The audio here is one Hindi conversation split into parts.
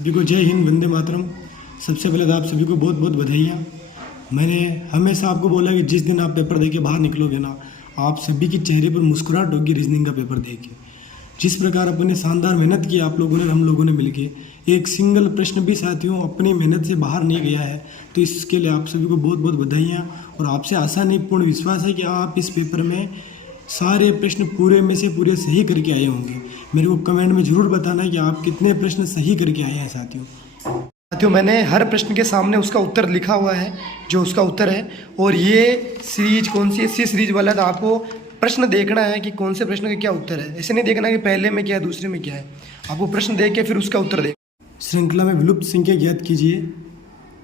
सभी को जय हिंद, वंदे मातरम। सबसे पहले तो आप सभी को बहुत बहुत बधाइयाँ। मैंने हमेशा आपको बोला कि जिस दिन आप पेपर दे के बाहर निकलोगे ना, आप सभी के चेहरे पर मुस्कुराहट होगी रीजनिंग का पेपर दे के। जिस प्रकार अपने शानदार मेहनत की आप लोगों ने, हम लोगों ने मिलके, एक सिंगल प्रश्न भी साथियों अपनी मेहनत से बाहर नहीं गया है, तो इसके लिए आप सभी को बहुत बहुत बधाइयाँ। और आपसे आशा नहीं, पूर्ण विश्वास है कि आप इस पेपर में सारे प्रश्न पूरे में से पूरे सही करके आए होंगे। मेरे को कमेंट में ज़रूर बताना है कि आप कितने प्रश्न सही करके आए हैं साथियों। मैंने हर प्रश्न के सामने उसका उत्तर लिखा हुआ है, जो उसका उत्तर है। और ये सीरीज कौन सी है, सी सीरीज वाला, तो आपको प्रश्न देखना है कि कौन से प्रश्न का क्या उत्तर है। ऐसे नहीं देखना कि पहले में क्या है दूसरे में क्या है, आपको प्रश्न देख के फिर उसका उत्तर देख। श्रृंखला में विलुप्त संख्या ज्ञात कीजिए।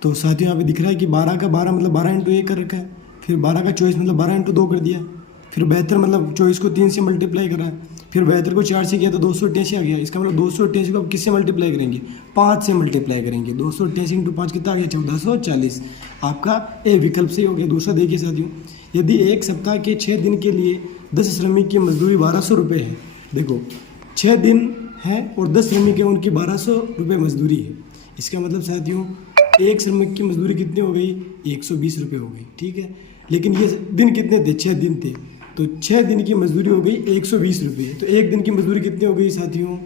तो साथियों यहाँ पे दिख रहा है कि 12 का 12 मतलब 12 × 1 कर रखा है। फिर 12 का 24 मतलब 12 × 2 कर दिया। फिर 72 मतलब 24 को 3 से मल्टीप्लाई करा है। फिर 72 को 4 से किया तो 288 आ गया। इसका मतलब 288 को अब किससे मल्टीप्लाई करेंगे, 5 से मल्टीप्लाई करेंगे। 288 × 5 कितना आ गया, 1440। आपका ए विकल्प से हो गया। दूसरा देखिए साथियों, यदि एक सप्ताह के 6 दिन के लिए 10 श्रमिक की मजदूरी 1200 रुपये है। देखो 6 दिन है और 10 श्रमिक है, उनकी 1200 रुपये मजदूरी है। इसका मतलब साथियों एक श्रमिक की मजदूरी कितनी हो गई, 120 रुपये हो गई। ठीक है, लेकिन ये दिन कितने थे, 6 दिन थे, तो 6 दिन की मजदूरी हो गई 120 रुपये। तो एक दिन की मजदूरी कितनी हो गई साथियों,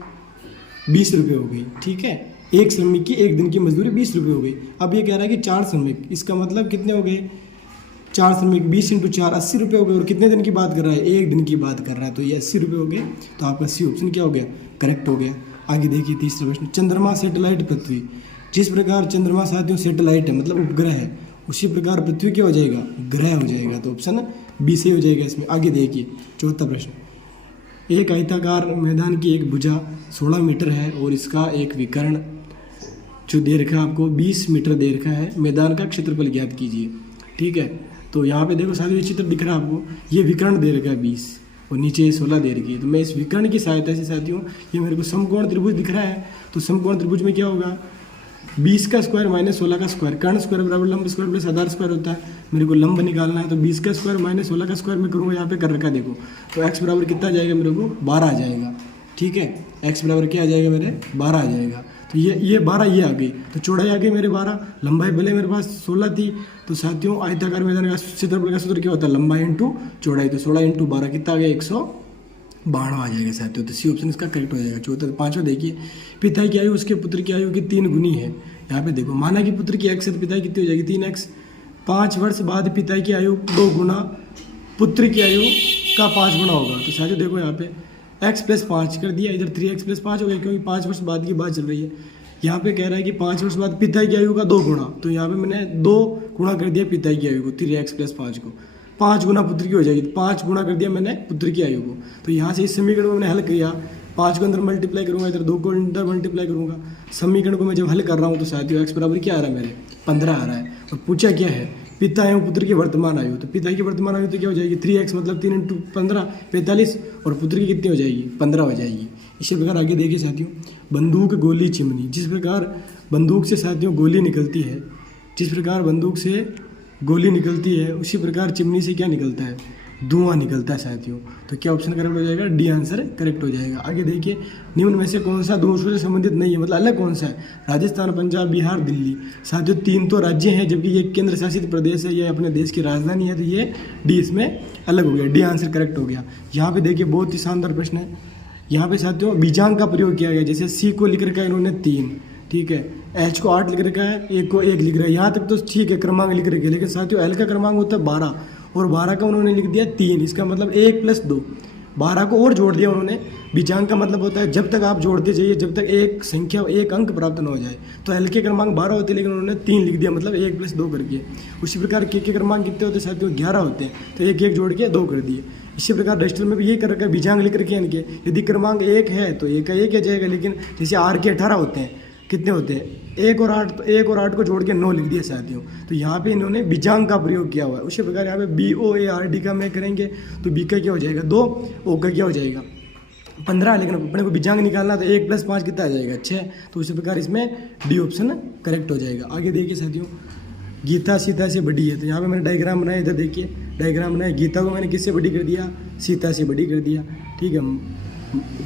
20 रुपये हो गई। ठीक है, एक श्रमिक की एक दिन की मजदूरी 20 रुपये हो गई। अब ये कह रहा है कि 4 श्रमिक, इसका मतलब कितने हो गए, 4 श्रमिक 20 × 4 80 रुपये हो गए। और कितने दिन की बात कर रहा है, एक दिन की बात कर रहा है, तो ये 80 रुपये हो गए। तो आपका सी ऑप्शन क्या हो गया, करेक्ट हो गया। आगे देखिए तीसरा प्रश्न, चंद्रमा, सैटेलाइट, पृथ्वी। जिस प्रकार चंद्रमा साथियों सैटेलाइट है मतलब उपग्रह है, उसी प्रकार पृथ्वी क्या हो जाएगा, ग्रह हो जाएगा। तो ऑप्शन बी सही हो जाएगा इसमें। आगे देखिए चौथा प्रश्न, एक आयताकार मैदान की एक भुजा 16 मीटर है और इसका एक विकर्ण जो दे रखा है आपको 20 मीटर दे रखा है। मैदान का क्षेत्रफल ज्ञात कीजिए। ठीक है, तो यहाँ पे देखो साथियों ये चित्र दिख रहा है आपको, ये विकर्ण दे रखा है 20 और नीचे ये 16 दे रखी है। तो मैं इस विकर्ण की सहायता से साथियों, ये मेरे को समकोण त्रिभुज दिख रहा है, तो समकोण त्रिभुज में क्या होगा, 20 का स्क्वायर माइनस 16 का स्क्वायर, कर्ण स्क्वायर बराबर लंब स्क्वायर प्लस आधार स्क्वायर होता है। मेरे को लंब निकालना है, तो 20 का स्क्वायर माइनस 16 का स्क्वायर में करूँगा, यहाँ पे कर रखा है देखो। तो x बराबर कितना आ जाएगा, मेरे को 12 आ जाएगा। ठीक है, x बराबर क्या आ जाएगा मेरे, 12 आ जाएगा। तो ये 12 ये आ गई, तो चौड़ाई आ गई मेरे 12, लंबाई भले मेरे पास 16 थी। तो साथियों आयताकार मैदान का क्षेत्रफल का सूत्र क्या होता है, लंबाई इंटू चौड़ाई। तो 16 × 12 कितना आ गया, 192 आ जाएगा साथियों। तो सी ऑप्शन इसका करेक्ट हो जाएगा। चौथा पांचवा देखिए, पिता की आयु उसके पुत्र की आयु की 3 गुनी है। यहाँ पे देखो माना कि पुत्र की x है तो पिता की कितनी हो जाएगी, 3x। 5 वर्ष बाद पिता की आयु 2 गुना पुत्र की आयु का 5 गुना होगा। तो साथियों देखो यहाँ पे x + 5 कर दिया, इधर 3x + 5 हो गया, क्योंकि 5 वर्ष बाद की बात चल रही है। यहाँ पे कह रहा है कि 5 वर्ष बाद पिता की आयु का 2 गुना, तो यहाँ पे मैंने 2 गुना कर दिया पिता की आयु को, 3x + 5 को, 5 गुना पुत्र की हो जाएगी। तो 5 गुना कर दिया मैंने पुत्र की आयु को। तो यहाँ से इस समीकरण को मैंने हल किया, 5 को अंदर मल्टीप्लाई करूँगा, इधर 2 को अंदर मल्टीप्लाई करूँगा। समीकरण को मैं जब हल कर रहा हूँ तो साथियों x बराबर क्या आ रहा है, मेरे 15 आ रहा है। और पूछा क्या है, पिता एवं पुत्र की वर्तमान आयु। तो पिता की वर्तमान आयु तो क्या हो जाएगी, 3x मतलब 3 × 15 45, और पुत्र की कितनी हो जाएगी, 15 हो जाएगी। इसी प्रकार आगे देखिए साथियों, बंदूक, गोली, चिमनी। जिस प्रकार बंदूक से साथियों गोली निकलती है, जिस प्रकार बंदूक से गोली निकलती है, उसी प्रकार चिमनी से क्या निकलता है, धुआं निकलता है साथियों। तो क्या ऑप्शन करेक्ट हो जाएगा, डी आंसर करेक्ट हो जाएगा। आगे देखिए, निम्न में से कौन सा दूसरों से संबंधित नहीं है, मतलब अलग कौन सा है, राजस्थान, पंजाब, बिहार, दिल्ली। साथियों 3 तो राज्य हैं, जबकि ये केंद्र शासित प्रदेश है, ये अपने देश की राजधानी है। तो ये डी इसमें अलग हो गया, डी आंसर करेक्ट हो गया। यहाँ पे देखिए बहुत ही शानदार प्रश्न है। यहाँ पे साथियों बीजांग का प्रयोग किया गया, जैसे सी को लिख रखा है इन्होंने 3, ठीक है, एच को 8 लिख रखा है, ए को 1 लिख रहा है। यहाँ तक तो ठीक है, क्रमांक लिख रखे, लेकिन साथियों एल का क्रमांक होता है 12 और 12 का उन्होंने लिख दिया 3। इसका मतलब 1 + 2, 12 को और जोड़ दिया उन्होंने। बीजांग का मतलब होता है जब तक आप जोड़ते जाइए, जब तक एक संख्या, एक अंक प्राप्त न हो जाए। तो एल के क्रमांक 12 होते हैं, लेकिन उन्होंने 3 लिख दिया, मतलब 1 + 2 करके। उसी प्रकार के क्रमांक कितने होते हैं साथियों, 11 होते हैं, तो 1 जोड़ के 2 कर दिए। इसी प्रकार रजिस्टर में भी यही कर रखा है, बीजांग लिख रखे हैं इनके। यदि क्रमांक 1 है तो 1 का 1 आ जाएगा, लेकिन जैसे आर के 18 होते हैं, कितने होते हैं, 1 और 8 को जोड़ के 9 लिख दिया साथियों। तो यहाँ पे इन्होंने बीजांग का प्रयोग किया हुआ है। उसी प्रकार यहाँ पे BOARD का मैं करेंगे तो बी का क्या हो जाएगा 2, ओ का क्या हो जाएगा 15, लेकिन अपने को बीजांग निकालना तो 1 + 5 कितना आ जाएगा 6। तो उसी प्रकार इसमें डी ऑप्शन करेक्ट हो जाएगा। आगे देखिए साथियों, गीता सीता से बड़ी है। तो यहाँ पे मैंने डायग्राम बनाया, इधर देखिए डायग्राम बनाया, गीता को मैंने किससे बड़ी कर दिया, सीता से बड़ी कर दिया। ठीक है,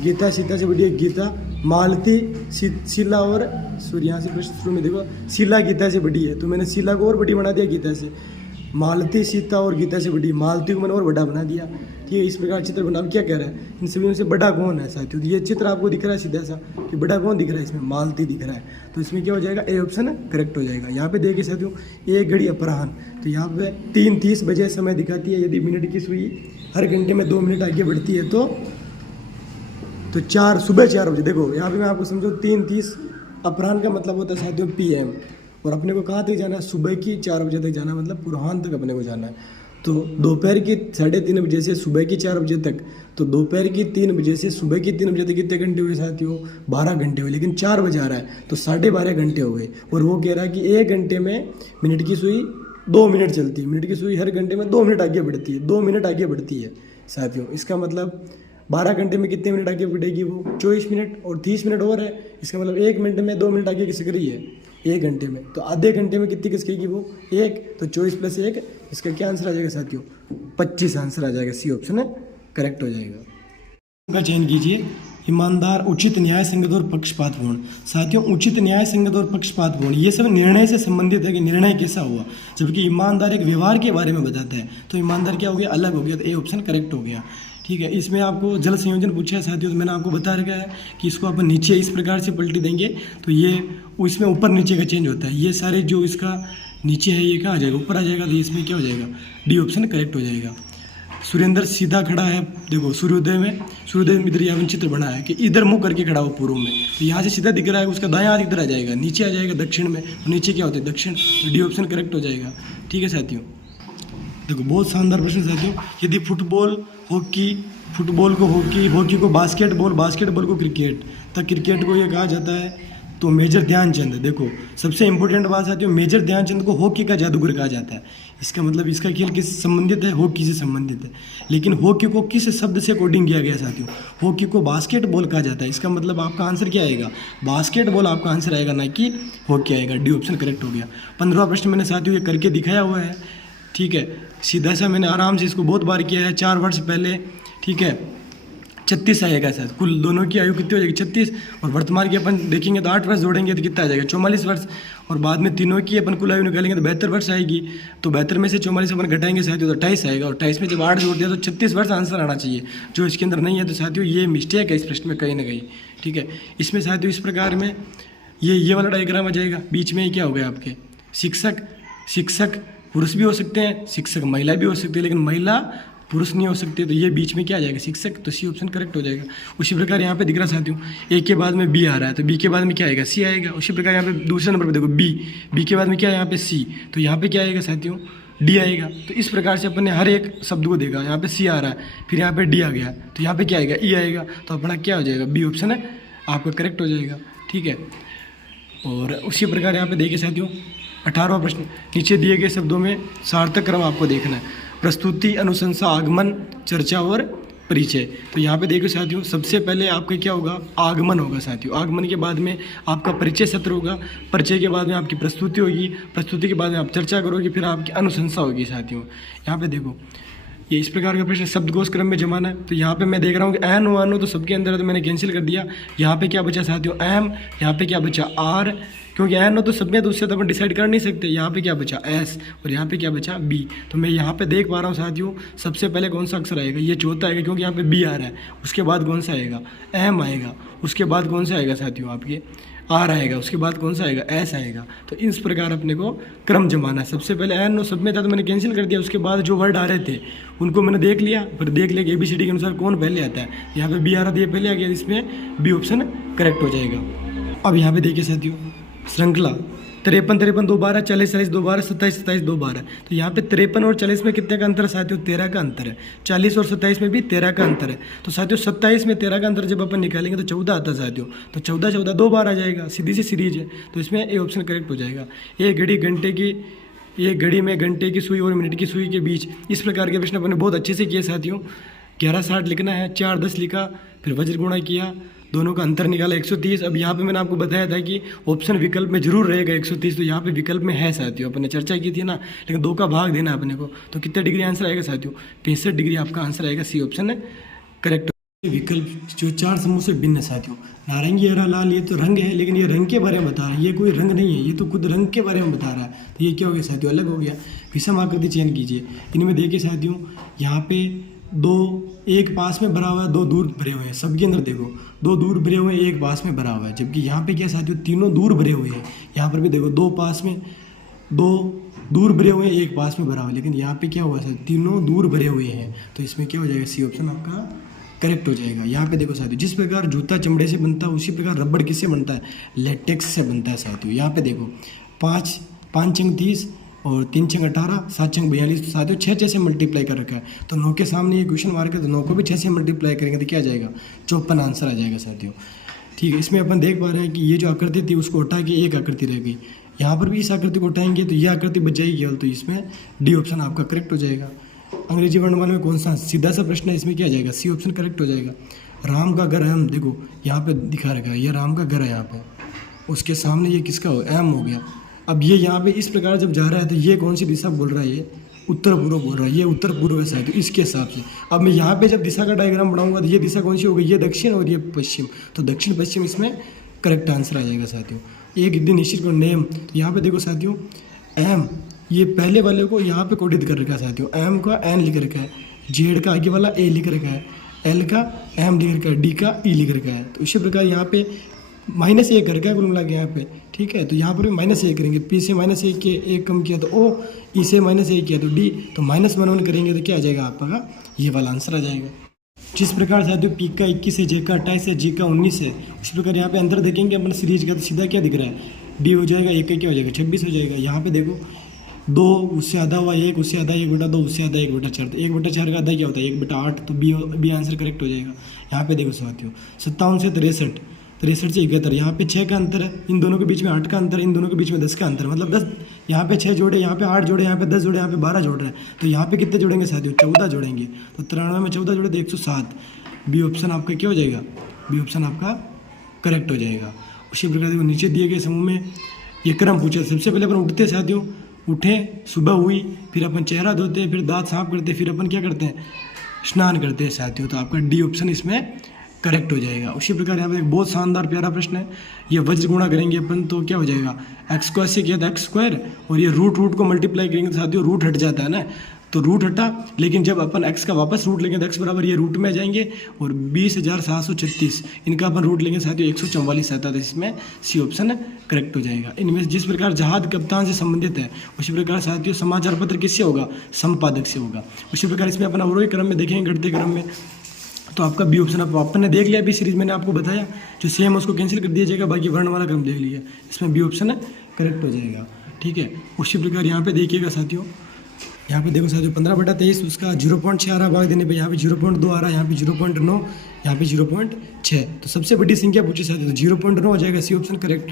गीता सीता से बड़ी है, गीता मालती शिला और सूर्य, यहाँ से प्रश्न शुरू में देखो शिला गीता से बड़ी है, तो मैंने शिला को और बड़ी बना दिया गीता से। मालती सीता और गीता से बड़ी, मालती को मैंने और बड़ा बना दिया। ठीक है, इस प्रकार चित्र बना। क्या कह रहा है, इन सभी में से बड़ा कौन है साथियों? तो ये चित्र आपको दिख रहा है सीधा सा कि बड़ा कौन दिख रहा है, इसमें मालती दिख रहा है। तो इसमें क्या हो जाएगा, ए ऑप्शन करेक्ट हो जाएगा। यहाँ पे देखिए साथियों, 1 घड़ी अपराह्न, तो यहाँ पे 3:30 बजे समय दिखाती है। यदि मिनट की सुई हर घंटे में 2 मिनट आगे बढ़ती है तो सुबह 4 बजे। देखो यहाँ पे मैं आपको समझो 3:30 अपराह्न का मतलब होता है साथियों PM, और अपने को कहाँ तक जाना है, सुबह की 4 बजे तक जाना है, मतलब पूर्वाह्न तक अपने को जाना है। तो दोपहर की 3:30 बजे से सुबह की 4 बजे तक, तो दोपहर की 3 बजे से सुबह की 3 बजे तक कितने घंटे हुए साथियों, 12 घंटे हुए। लेकिन 4 बजे आ रहा है तो 12.5 घंटे हो गए। और वो कह रहा है कि 1 घंटे में मिनट की सुई 2 मिनट चलती है, मिनट की सुई हर घंटे में 2 मिनट आगे बढ़ती है, 2 मिनट आगे बढ़ती है साथियों। इसका मतलब 12 घंटे में कितने मिनट आगे बढ़ेगी वो, 24 मिनट, और 30 मिनट और है। इसका मतलब 1 मिनट में 2 मिनट आगे खिसक रही है 1 घंटे में, तो आधे घंटे में कितनी खिसकेगी वो, 1। तो 24 + 1, इसका क्या आंसर आ जाएगा साथियों, 25 आंसर आ जाएगा। सी ऑप्शन है करेक्ट हो जाएगा। का चयन कीजिए। ईमानदार, उचित, न्याय संगत और पक्षपातपूर्ण। साथियों उचित, न्याय संगत और पक्षपातपूर्ण ये सब निर्णय से संबंधित है कि निर्णय कैसा हुआ, जबकि ईमानदार एक व्यवहार के बारे में बताता है। तो ईमानदार क्या हो गया, अलग हो गया, तो ए ऑप्शन करेक्ट हो गया। ठीक है, इसमें आपको जल संयोजन पूछा है साथियों, तो मैंने आपको बता रखा है कि इसको अपन नीचे इस प्रकार से पलटी देंगे तो ये इसमें ऊपर नीचे का चेंज होता है। ये सारे जो इसका नीचे है ये कहाँ आ जाएगा, ऊपर आ जाएगा, तो इसमें क्या हो जाएगा, डी ऑप्शन करेक्ट हो जाएगा। सुरेंद्र सीधा खड़ा है, देखो सूर्योदय में इधर यहाँ चित्र बना है कि इधर मुंह करके खड़ा हो पूर्व में, तो यहाँ से सीधा दिख रहा है, उसका दायां हाथ इधर आ जाएगा, नीचे आ जाएगा दक्षिण में, तो नीचे क्या होता है, दक्षिण, डी ऑप्शन करेक्ट हो जाएगा। ठीक है साथियों, देखो बहुत शानदार प्रश्न साथियों। यदि फुटबॉल को हॉकी, हॉकी को बास्केटबॉल, बास्केटबॉल को क्रिकेट, तो क्रिकेट को ये कहा जाता है तो मेजर ध्यानचंद। देखो सबसे इंपॉर्टेंट बात साथियों, मेजर ध्यानचंद को हॉकी का जादूगर कहा जाता है। इसका मतलब इसका खेल किससे संबंधित है, हॉकी से संबंधित है। लेकिन हॉकी को किस शब्द से कोडिंग किया गया साथियों, हॉकी को बास्केटबॉल कहा जाता है। इसका मतलब आपका आंसर क्या आएगा, बास्केटबॉल आपका आंसर आएगा, ना कि हॉकी आएगा। डी ऑप्शन करेक्ट हो गया। 15वां प्रश्न मैंने साथियों ये करके दिखाया हुआ है। ठीक है, सीधा सा मैंने आराम से इसको बहुत बार किया है, 4 वर्ष पहले। ठीक है, 36 आएगा सर, कुल दोनों की आयु कितनी हो जाएगी, 36, और वर्तमान की अपन देखेंगे तो 8 वर्ष जोड़ेंगे तो कितना आ जाएगा, 44 वर्ष, और बाद में तीनों की अपन कुल आयु निकालेंगे तो 72 वर्ष आएगी। तो 72 में से 44 अपन घटाएंगे साथियों तो 28 आएगा, और 28 में जब 8 जोड़ दिया तो 36 वर्ष आंसर आना चाहिए, जो इसके अंदर नहीं है। तो साथियों ये मिस्टेक है इस प्रश्न में कहीं ना कहीं। ठीक है, इसमें साथियों इस प्रकार में ये वाला डायग्राम आ जाएगा, बीच में क्या हो गया आपके शिक्षक पुरुष भी हो सकते हैं, शिक्षक महिला भी हो सकती है, लेकिन महिला पुरुष नहीं हो सकते, तो ये बीच में क्या आ जाएगा, शिक्षक, तो सी ऑप्शन करेक्ट हो जाएगा। उसी प्रकार यहाँ पे दिख रहा साथियों, ए के बाद में बी आ रहा है, तो बी के बाद में क्या आएगा, सी आएगा। उसी प्रकार यहाँ पे दूसरे नंबर पे देखो बी के बाद में क्या है यहाँ पे सी, तो यहाँ पे क्या आएगा साथियों, डी आएगा। तो इस प्रकार से अपन ने हर एक शब्द को देखा, यहाँ पे सी आ रहा है, फिर यहाँ पे डी आ गया, तो यहाँ पे क्या आएगा, ई आएगा, तो अपना क्या हो जाएगा, बी ऑप्शन है आपका करेक्ट हो जाएगा। ठीक है, और उसी प्रकार यहाँ पे देखिए साथियों 18वां प्रश्न, नीचे दिए गए शब्दों में सार्थक क्रम आपको देखना है। प्रस्तुति, अनुशंसा, आगमन, चर्चा और परिचय। तो यहाँ पे देखो साथियों, सबसे पहले आपका क्या होगा, आगमन होगा साथियों। आगमन के बाद में आपका परिचय सत्र होगा, परिचय के बाद में आपकी प्रस्तुति होगी, प्रस्तुति के बाद में आप चर्चा करोगे, फिर आपकी अनुशंसा होगी साथियों। यहाँ पे देखो ये इस प्रकार का प्रश्न, शब्दकोश क्रम में जमाना है। तो यहाँ पे मैं देख रहा हूँ कि एन ओ तो सबके अंदर है, तो मैंने कैंसिल कर दिया। यहाँ पे क्या बचा साथियों, एम, यहाँ पे क्या बचा आर, क्योंकि एन ओ तो सब में, तो उससे तो अपन डिसाइड कर नहीं सकते। यहाँ पे क्या बचा एस, और यहाँ पे क्या बचा बी। तो मैं यहाँ पे देख पा रहा हूँ साथियों, सबसे पहले कौन सा अक्षर आएगा, ये चौथा आएगा, क्योंकि यहाँ पे बी आ रहा है। उसके बाद कौन सा आएगा, एम आएगा। उसके बाद कौन सा आएगा साथियों, आपके आर आएगा। उसके बाद कौन सा आएगा, एस आएगा। तो इस प्रकार अपने को क्रम जमाना है। सबसे पहले एन ओ सब में था, तो मैंने कैंसिल कर दिया। उसके बाद जो वर्ड आ रहे थे उनको मैंने देख लिया, फिर देख लिया कि ABCD के अनुसार कौन पहले आता है। यहाँ पे बी आ रहा था, ये पहले आ गया, इसमें बी ऑप्शन करेक्ट हो जाएगा। अब यहाँ पे देखिए साथियों, श्रृंखला 53 2 12, 40 40 2 12, 27 27 2 12। तो यहाँ पे 53 और 40 में कितने का अंतर है साथियों, 13 का अंतर है। 40 और 27 में भी 13 का अंतर है। तो साथियों 27 में 13 का अंतर जब अपन निकालेंगे तो 14 आता है साथियों। तो 14 14 2 बार आ जाएगा, सीधी सी सीरीज है। तो इसमें ए ऑप्शन करेक्ट हो जाएगा। एक घड़ी में घंटे की सुई और मिनट की सुई के बीच, इस प्रकार के प्रश्न अपन ने बहुत अच्छे से किए साथियों। 11:60 लिखना है, 4:10 लिखा, फिर वज्र गुणा किया, दोनों का अंतर निकाला 130। अब यहाँ पे मैंने आपको बताया था कि ऑप्शन विकल्प में जरूर रहेगा 130, तो यहाँ पे विकल्प में है साथियों, अपन ने चर्चा की थी ना। लेकिन 2 का भाग देना अपने को, तो कितने डिग्री आंसर आएगा साथियों, 65 डिग्री आपका आंसर आएगा। सी ऑप्शन है करेक्ट। विकल्प जो 4 समूह से भिन्न है साथियों। नारंगी, हरा, लाल ये तो रंग है, लेकिन ये रंग के बारे में बता रहा है, ये कोई रंग नहीं है, ये तो खुद रंग के बारे में बता रहा है। तो ये क्या हो गया साथियों, अलग हो गया। विषम आकृति चयन कीजिए। इनमें देखिए साथियों, यहाँ पे दो एक पास में भरा हुआ है, दो दूर भरे हुए हैं। सबके अंदर देखो, दो दूर भरे हुए हैं, एक पास में भरा हुआ है। जबकि यहाँ पे क्या साथियों, तीनों दूर भरे हुए हैं। यहाँ पर भी देखो, दो पास में, दो दूर भरे हुए हैं, एक पास में भरा हुआ है। लेकिन यहाँ पे क्या हुआ है, तीनों दूर भरे हुए हैं। तो इसमें क्या हो जाएगा, सी ऑप्शन आपका करेक्ट हो जाएगा। यहाँ पे देखो साथियों, जिस प्रकार जूता चमड़े से बनता है उसी प्रकार रबड़ किससे बनता है, लेटेक्स से बनता है साथियों। यहाँ पे देखो, पाँच चंग 30 और 3 चंग 18, 7 चंग 42, तो साथियों 6 से मल्टीप्लाई कर रखा है। तो 9 के सामने ये क्वेश्चन मार्क है, तो 9 को भी 6 से मल्टीप्लाई करेंगे तो क्या आ जाएगा, 54 आंसर आ जाएगा साथियों। ठीक है, इसमें अपन देख पा रहे हैं कि ये जो आकृति थी उसको हटा के एक आकृति रह गई। यहाँ पर भी इस आकृति को उठाएंगे तो ये आकृति बच जाएगी केवल। तो इसमें डी ऑप्शन आपका करेक्ट हो जाएगा। अंग्रेजी वर्णमाला में कौन सा सीधा सा प्रश्न है, इसमें क्या आ जाएगा, सी ऑप्शन करेक्ट हो जाएगा। राम का घर अहम, देखो यहाँ पे दिखा रखा है, ये राम का घर है यहाँ पे, उसके सामने ये किसका हो, अहम हो गया। अब ये यहाँ पे इस प्रकार जब जा रहा है तो ये कौन सी दिशा बोल रहा है, ये उत्तर पूर्व बोल रहा है, ये उत्तर पूर्व है साथियों इसके हिसाब से। अब मैं यहाँ पे जब दिशा का डायग्राम बनाऊंगा तो ये दिशा कौन सी होगी, ये दक्षिण और ये पश्चिम। तो दक्षिण पश्चिम इसमें करेक्ट आंसर आ जाएगा साथियों। एक दिन निश्चित को नेम, तो यहाँ पे देखो साथियों, एम ये पहले वाले को यहाँ पे कोडित कर रखा है साथियों। एम का एन लिख रखा है, जेड का आगे वाला ए लिख रखा है, एल का एम लिख रखा है, डी का ई लिख रखा है। तो इसी प्रकार यहाँ पे -1 कर रखा है कुल मिला के यहाँ पे। ठीक है, तो यहाँ पर भी -1 करेंगे, पी से -1 के एक कम किया तो ओ, ई से -1 किया तो डी, तो -1 करेंगे तो क्या आ जाएगा आपका, ये वाला आंसर आ जाएगा। जिस प्रकार साथियों पी का 21 है, जे का 28 है, जी का 19 है, उसी प्रकार यहाँ पे अंदर देखेंगे अपन सीरीज का तो सीधा क्या दिख रहा है, डी हो जाएगा, एक का क्या हो जाएगा, 26 हो जाएगा। यहाँ पे देखो 2 उससे आधा हुआ, 1 उससे आधा, 1/2 उससे आधा, 1/4, तो 1/4 का आधा क्या होता है, 1/8, तो बी आंसर करेक्ट हो जाएगा। यहाँ पे देखो साथियों 57 से 63, 63 से 71, यहाँ पे 6 का अंतर है, इन दोनों के बीच में 8 का अंतर, इन दोनों के बीच में 10 का अंतर, मतलब 10, यहाँ पे 6 जोड़े, यहाँ पे 8 जोड़े, यहाँ पे 10 जोड़े, यहाँ पे 12 जोड़ रहे हैं। तो यहाँ पे कितने जोड़ेंगे साथियों, 14 जोड़ेंगे। तो 93 में 14 जोड़े तो 107। बी ऑप्शन आपका क्या हो जाएगा, बी ऑप्शन आपका करेक्ट हो जाएगा। उसी प्रकार देखो नीचे दिए गए समूह में ये क्रम पूछा। सबसे पहले अपन उठते साथियों, उठे, सुबह हुई, फिर अपन चेहरा धोते हैं, फिर दांत साफ करते हैं, फिर अपन क्या करते हैं, स्नान करते हैं साथियों। तो आपका डी ऑप्शन इसमें करेक्ट हो जाएगा। उसी प्रकार यहाँ पर एक बहुत शानदार प्यारा प्रश्न है, ये वज्र गुणा करेंगे अपन तो क्या हो जाएगा, एक्स को ऐसे किया था x², और ये रूट को मल्टीप्लाई करेंगे तो साथियों रूट हट जाता है ना, तो रूट हटा, लेकिन जब अपन x का वापस रूट लेंगे तो x बराबर ये रूट में आ जाएंगे, और 20,736 इनका अपन रूट लेंगे साथियों 144 आता है। इसमें सी ऑप्शन करेक्ट हो जाएगा। इनमें जिस प्रकार जहाज कप्तान से संबंधित है उसी प्रकार साथियों समाचार पत्र किससे होगा, संपादक से होगा। उसी प्रकार इसमें अपन अवरोही क्रम में देखेंगे, घटते क्रम में, तो आपका बी ऑप्शन अपन ने देख लिया अभी सीरीज मैंने आपको बताया, जो सेम उसको कैंसिल कर दिया जाएगा, बाकी वर्ण वाला क्रम देख लिया, इसमें बी ऑप्शन करेक्ट हो जाएगा। ठीक है, उसी प्रकार यहाँ पे देखिएगा साथियों, यहाँ पे देखो साथियों 15/23 उसका 0.6 आ रहा, भाग देने पे यहाँ पे 0.2 आ रहा है, यहाँ पे 0.9, यहाँ पे 0.6, तो सबसे बड़ी संख्या पूछी साथियों तो 0.9 हो जाएगा, सी ऑप्शन करेक्ट।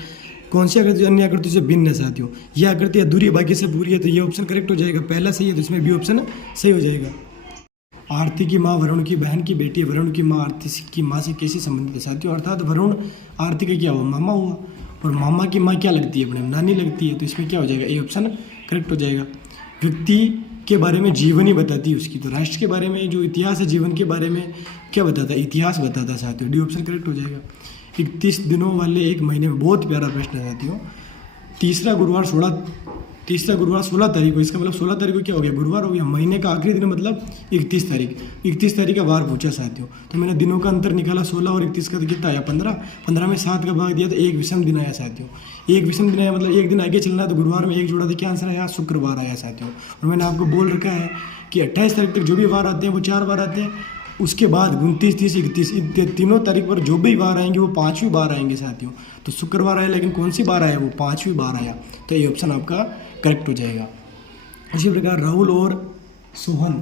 कौन सी आकृति अन्य आकृति से भिन्न है साथियों, ये आकृति अधूरी बाकी से पूरी है, तो ये ऑप्शन करेक्ट हो जाएगा। पहला सही है तो इसमें बी ऑप्शन सही हो जाएगा। आरती की माँ वरुण की बहन की बेटी, वरुण की माँ आरती की माँ से कैसे संबंधित है साथियों, अर्थात वरुण आरती का क्या हुआ, मामा हुआ, और मामा की माँ क्या लगती है, अपने नानी लगती है, तो इसमें क्या हो जाएगा, ए ऑप्शन करेक्ट हो जाएगा। व्यक्ति के बारे में जीवनी बताती है उसकी, तो राष्ट्र के बारे में जो इतिहास है जीवन के बारे में क्या बताता है, इतिहास बताता है साथियों, डी ऑप्शन करेक्ट हो जाएगा। 31 दिनों वाले एक महीने में, बहुत प्यारा प्रश्न है साथियों। तीसरा गुरुवार 16 तारीख को, इसका मतलब 16 तारीख को क्या हो गया, गुरुवार हो गया। महीने का आखिरी दिन मतलब 31 तारीख, 31 तारीख का वार पूछा साथियों, तो मैंने दिनों का अंतर निकाला, 16 और 31 का तो कितना आया, 15 में 7 का भाग दिया तो एक विषम दिन आया साथियों। एक विषम दिन आया मतलब एक दिन आगे चलना है, तो गुरुवार में एक जोड़ा तो क्या आंसर आया, शुक्रवार आया साथियों। और मैंने आपको बोल रखा है कि 28 तारीख तक जो भी वार आते हैं वो 4 बार आते हैं, उसके बाद 29, 30, 31 इन तीनों तारीख पर जो भी बार आएंगे वो 5वीं बार आएंगे साथियों। तो शुक्रवार आया, लेकिन कौन सी बार आया, वो 5वीं बार आया, तो ये ऑप्शन आपका करेक्ट हो जाएगा। इसी प्रकार राहुल और सोहन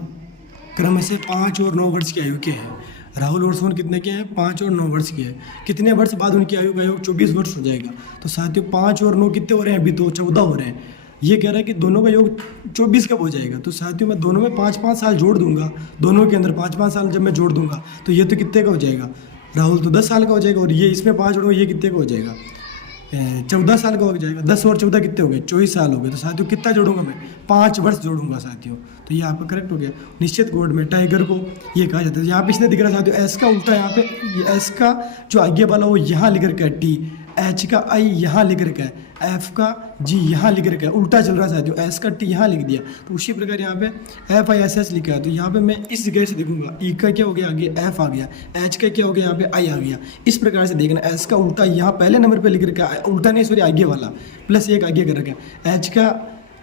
क्रम से 5 और 9 वर्ष की आयु के हैं। राहुल और सोहन कितने के हैं, 5 और 9 वर्ष के हैं। कितने वर्ष बाद उनकी आयु का योग 24 वर्ष हो जाएगा। तो साथियों 5 और 9 कितने हो रहे हैं, अभी तो 14 हो रहे हैं। ये कह रहा है कि दोनों का योग 24 कब हो जाएगा, तो साथियों मैं दोनों में 5-5 साल जोड़ दूंगा, दोनों के अंदर 5-5 साल जब मैं जोड़ दूंगा तो ये तो कितने का हो जाएगा, राहुल तो 10 साल का हो जाएगा, और ये इसमें 5 जोड़ूंगा, ये कितने का हो जाएगा, 14 साल का हो जाएगा, 10 और 14 कितने हो गए, 24 साल हो गए। तो साथियों कितना जोड़ूंगा मैं, 5 वर्ष जोड़ूंगा साथियों। तो ये आपका करेक्ट हो गया। निश्चित कोड में टाइगर को ये कहा जाता है। यहाँ पे इसने दिख रहा साथियों एस का उल्टा, यहाँ पे एस का जो आगे वाला वो यहाँ लिख रखा है टी, एच का आई यहाँ लिख रखा है, एफ का जी यहाँ लिख रखा है, उल्टा चल रहा है साथियों, एस का टी यहाँ लिख दिया। तो उसी प्रकार यहाँ पे एफ आई एस एस लिखा है, तो यहाँ पे मैं इस जगह से देखूंगा, ई का क्या हो गया आगे एफ आ गया, एच का क्या हो गया यहाँ पे आई आ गया। इस प्रकार से देखना, एस का उल्टा यहाँ पहले नंबर पे लिख रखा है, उल्टा नहीं सॉरी आगे वाला प्लस एक आगे कर रखा है, एच का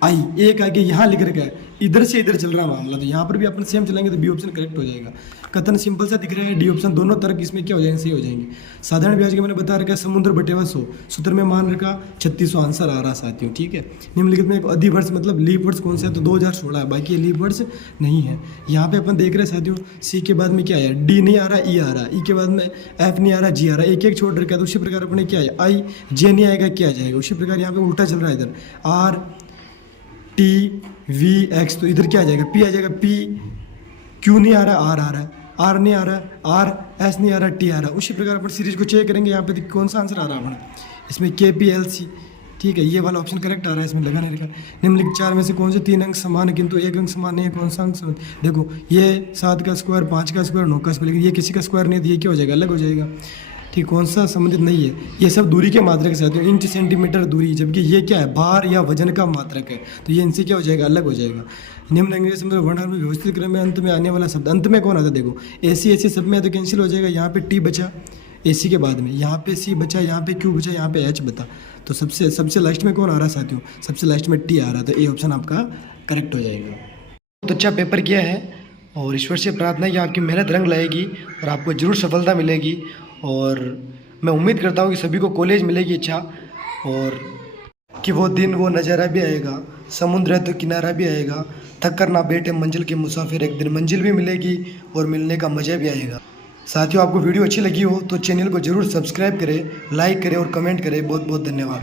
आई एक आगे यहाँ लिख रखा है, इधर से इधर चल रहा है मामला। तो यहाँ पर भी अपन सेम चलेंगे तो बी ऑप्शन करेक्ट हो जाएगा। कथन सिंपल सा दिख रहा है, डी ऑप्शन दोनों तर्क इसमें क्या हो जाएंगे, सही हो जाएंगे। साधारण ब्याज के मैंने बता रखा समुद्र बटेवा 100, सूत्र में मान रखा 3600 आंसर आ रहा साथियों, ठीक है। निम्नलिखित में एक अधिवर्ष मतलब लीप वर्ष कौन सा है, तो 2016 है, बाकी ये लीप वर्ष नहीं है। यहाँ पे अपन देख रहे हैं साथियों सी के बाद में क्या है, डी नहीं आ रहा, ई आ रहा, ई के बाद में एफ नहीं आ रहा, जी आ रहा, एक एक छोड़ रखा है। तो उसी प्रकार अपने क्या है, आई जे नहीं आएगा, क्या आ जाएगा। उसी प्रकार यहाँ पे उल्टा चल रहा है, इधर आर टी वी एक्स, तो इधर क्या आ जाएगा, पी आ जाएगा, पी क्यू नहीं आ रहा, आर आ रहा है, आर नहीं आ रहा, आर एस नहीं आ रहा, टी आ रहा। उसी प्रकार अपन सीरीज को चेक करेंगे, यहाँ पे कौन सा आंसर आ रहा है अपना, इसमें के पी एल सी, ठीक है, ये वाला ऑप्शन करेक्ट आ रहा है, इसमें लगा नहीं रखा। निम्नलिखित 4 में से कौन से 3 अंक समान है किंतु 1 अंक समान नहीं है, कौन सा अंक समान, देखो ये 7 का स्क्वायर, 5 का स्क्वायर, 9 का स्क्वायर, लेकिन ये किसी का स्क्वायर नहीं है, तो ये क्या हो जाएगा, अलग हो जाएगा, ठीक। कौन सा संबंधित नहीं है, ये सब दूरी के मात्रक के साथ है, इंच सेंटीमीटर दूरी, जबकि ये क्या है, भार या वजन का मात्रक है, तो ये इनसे क्या हो जाएगा, अलग हो जाएगा। निम्न अंग्रेजी में वर्णमाला में व्यवस्थित क्रम में अंत में आने वाला शब्द, अंत में कौन आता है, देखो एसी एसी सब में तो कैंसिल हो जाएगा, यहाँ पे टी बचा एसी के बाद में, यहाँ पे सी बचा, यहाँ पे क्यू बचा, यहाँ पे एच बता, तो सबसे लास्ट में कौन आ रहा है साथियों, सबसे लास्ट में टी आ रहा, तो ए ऑप्शन आपका करेक्ट हो जाएगा। बहुत अच्छा पेपर किया है और ईश्वर से प्रार्थना है कि आपकी मेहनत रंग लाएगी और आपको जरूर सफलता मिलेगी। और मैं उम्मीद करता हूँ कि सभी को कॉलेज मिलेगी अच्छा, और कि वो दिन वो नज़ारा भी आएगा, समुद्र है तो किनारा भी आएगा, थक कर ना बैठे मंजिल के मुसाफिर, एक दिन मंजिल भी मिलेगी और मिलने का मज़ा भी आएगा। साथियों आपको वीडियो अच्छी लगी हो तो चैनल को जरूर सब्सक्राइब करें, लाइक करें और कमेंट करें। बहुत बहुत धन्यवाद।